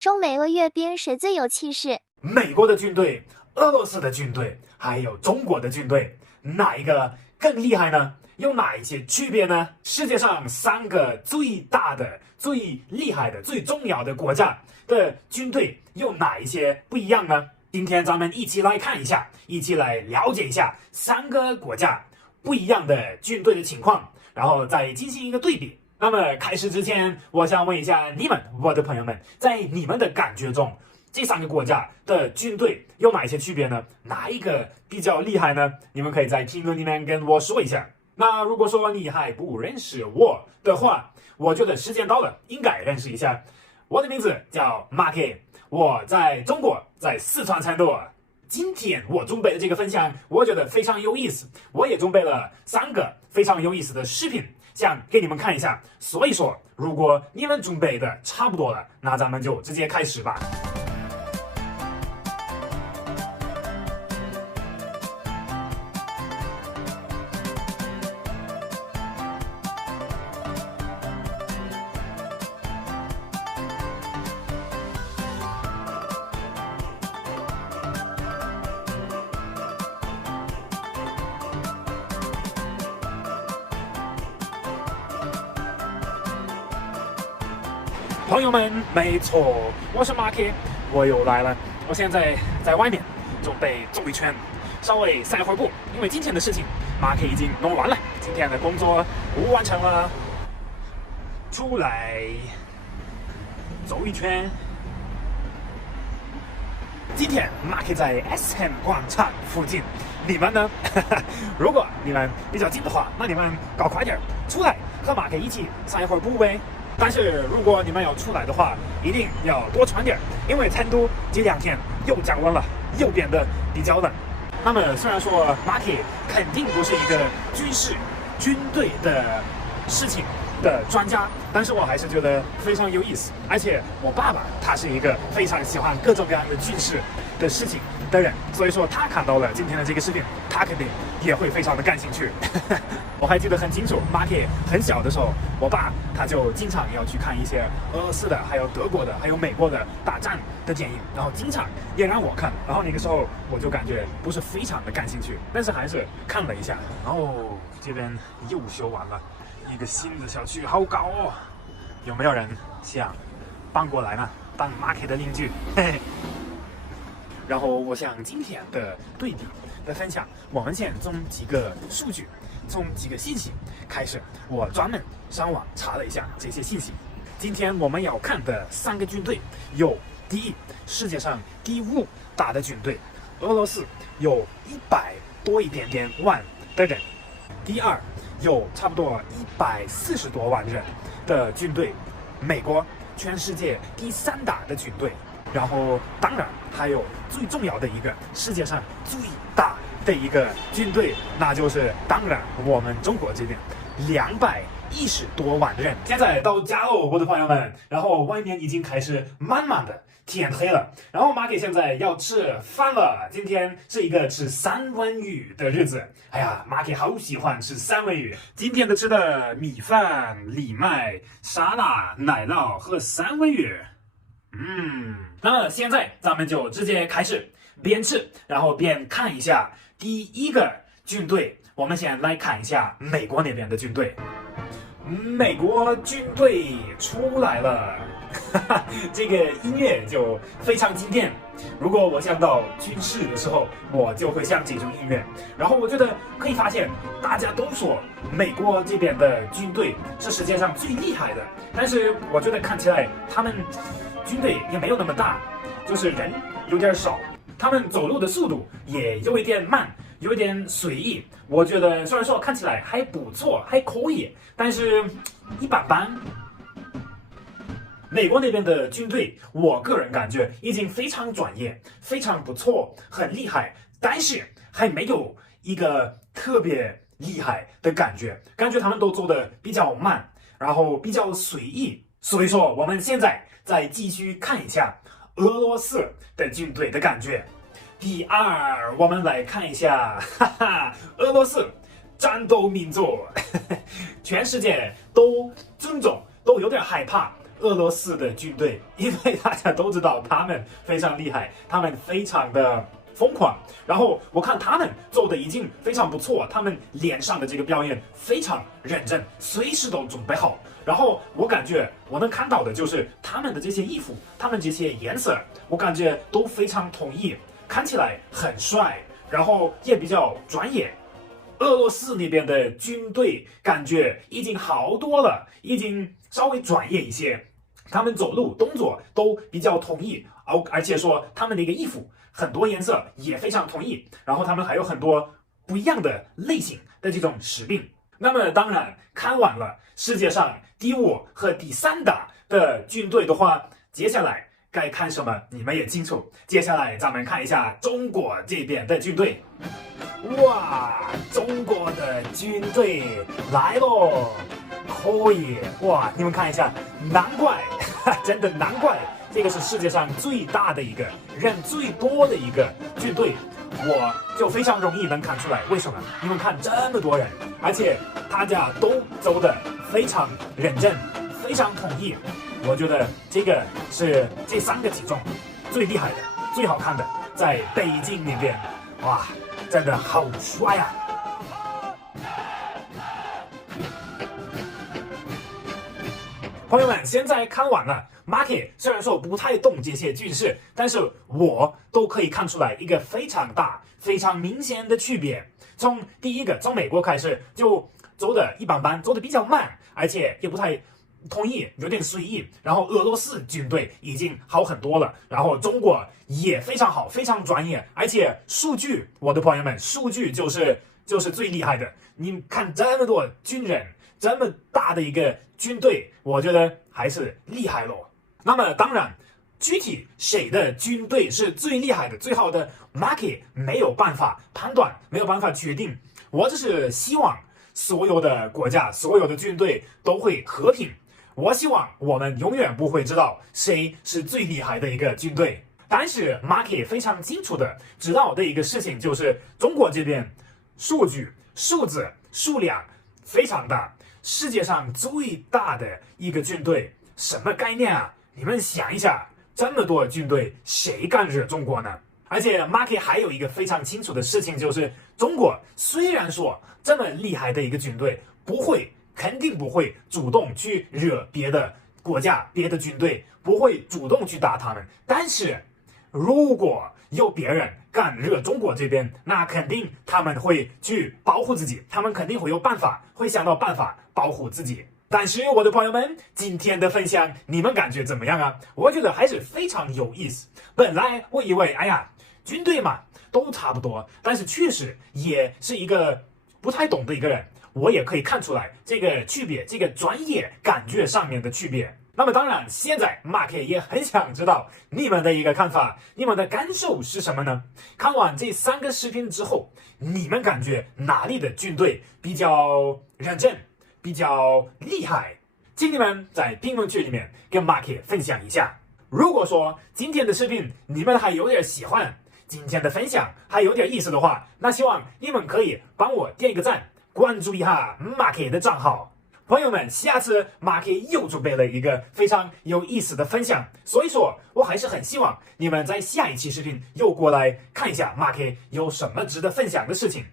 中美俄阅兵谁最有气势？美国的军队、俄罗斯的军队，还有中国的军队，哪一个更厉害呢？有哪一些区别呢？世界上3个最大的、最厉害的、最重要的国家的军队有哪一些不一样呢？今天咱们一起来看一下，一起来了解一下3个国家不一样的军队的情况，然后再进行一个对比。那么开始之前，我想问一下你们，我的朋友们，在你们的感觉中，这3个国家的军队有哪一些区别呢？哪一个比较厉害呢？你们可以在评论里面跟我说一下。那如果说你还不认识我的话，我觉得时间到了，应该认识一下。我的名字叫 Marky， 我在中国，在四川成都。今天我准备的这个分享，我觉得非常有意思。我也准备了3个非常有意思的视频，想给你们看一下。所以说，如果你们准备的差不多了，那咱们就直接开始吧。朋友们，没错，我是 Marky， 我又来了。我现在在外面准备走一圈，稍微散会儿步，因为今天的事情 Marky 已经弄完了，今天的工作完成了。出来走一圈。今天 Marky 在 SM 广场附近，你们呢？如果你们比较近的话，那你们搞快点出来和 Marky 一起散一会儿步呗。但是如果你们要出来的话，一定要多穿点，因为成都这2天又降温了，又变得比较冷。那么虽然说 Marky 肯定不是一个军队的事情的专家，但是我还是觉得非常有意思。而且我爸爸他是一个非常喜欢各种各样的军事的事情的人，所以说他看到了今天的这个视频，他肯定也会非常的感兴趣。我还记得很清楚 ，Marky 很小的时候，我爸他就经常要去看一些俄罗斯的、还有德国的、还有美国的打仗的电影，然后经常也让我看。然后那个时候我就感觉不是非常的感兴趣，但是还是看了一下。然后这边又修完了，一个新的小区，好高哦！有没有人想搬过来呢？当 Marky 的邻居，嘿嘿。然后我想今天的对比的分享，我们先从几个数据。从几个信息开始，我专门上网查了一下这些信息。今天我们要看的3个军队有：第一，世界上第5大的军队，俄罗斯有100多一点点万的人；第二，有差不多140多万人的军队，美国，全世界第3大的军队。然后，当然还有最重要的一个，世界上最大的一个军队，那就是当然我们中国这边210多万人。现在到家喽，我的朋友们，然后外面已经开始慢慢的天黑了，然后Marky现在要吃饭了。今天是一个吃3文鱼的日子。哎呀，Marky好喜欢吃3文鱼。今天的吃的米饭、藜麦、沙拉、奶酪和3文鱼。那现在咱们就直接开始，边吃然后边看一下第一个军队。我们先来看一下美国那边的军队。美国军队出来了，这个音乐就非常经典。如果我想到军事的时候，我就会想这种音乐。然后我觉得可以发现，大家都说美国这边的军队是世界上最厉害的，但是我觉得看起来他们军队也没有那么大，就是人有点少，他们走路的速度也有一点慢，有一点随意。我觉得虽然说看起来还不错，还可以，但是一般般。美国那边的军队，我个人感觉已经非常专业，非常不错，很厉害，但是还没有一个特别厉害的感觉，感觉他们都做的比较慢，然后比较随意。所以说，我们现在再继续看一下俄罗斯的军队的感觉。第二，我们来看一下，俄罗斯战斗民族，全世界都尊重，都有点害怕俄罗斯的军队，因为大家都知道他们非常厉害，他们非常的疯狂。然后我看他们做的已经非常不错，他们脸上的这个表演非常认真，随时都准备好。然后我感觉我能看到的就是他们的这些衣服，他们这些颜色，我感觉都非常统一，看起来很帅，然后也比较专业。俄罗斯那边的军队感觉已经好多了，已经稍微专业一些，他们走路动作都比较统一，而且说他们的一个衣服很多颜色也非常统一，然后他们还有很多不一样的类型的这种士兵。那么当然看完了世界上第5和第3大的军队的话，接下来该看什么你们也清楚。接下来咱们看一下中国这边的军队。哇，中国的军队来喽！可以哇，你们看一下，难怪，真的难怪，这个是世界上最大的一个人最多的一个军队，我就非常容易能看出来为什么。你们看这么多人，而且大家都走得非常认真，非常统一。我觉得这个是这3个其中最厉害的、最好看的，在北京那边，哇，真的好帅啊！朋友们，现在看完了 Marky 虽然说不太懂这些军事，但是我都可以看出来一个非常大、非常明显的区别。从第一个，从美国开始就走的一般般，走的比较慢，而且也不太统一，有点随意。然后俄罗斯军队已经好很多了，然后中国也非常好，非常专业，而且数据，我的朋友们，数据就是最厉害的。你看这么多军人，这么大的一个军队，我觉得还是厉害咯。那么当然，具体谁的军队是最厉害的、最好的 ，Marky 没有办法判断，没有办法决定。我只是希望所有的国家、所有的军队都会和平。我希望我们永远不会知道谁是最厉害的一个军队。但是 Marky 非常清楚的知道的一个事情就是，中国这边数据、数字、数量非常大，世界上最大的一个军队，什么概念啊？你们想一下，这么多军队，谁敢惹中国呢？而且 Marky 还有一个非常清楚的事情，就是中国虽然说这么厉害的一个军队，肯定不会主动去惹别的国家、别的军队，不会主动去打他们。但是如果有别人敢惹中国这边，那肯定他们会去保护自己，他们肯定会有办法，会想到办法保护自己。但是我的朋友们，今天的分享你们感觉怎么样啊？我觉得还是非常有意思。本来我以为，哎呀，军队嘛都差不多，但是确实也是一个不太懂的一个人，我也可以看出来这个区别，这个专业感觉上面的区别。那么当然，现在 Marky 也很想知道你们的一个看法，你们的感受是什么呢？看完这3个视频之后，你们感觉哪里的军队比较认真，比较厉害？请你们在评论区里面跟 Marky 分享一下。如果说今天的视频你们还有点喜欢，今天的分享还有点意思的话，那希望你们可以帮我点一个赞，关注一下 Marky 的账号。朋友们，下次 Marky 又准备了一个非常有意思的分享，所以说我还是很希望你们在下一期视频又过来看一下 Marky 有什么值得分享的事情。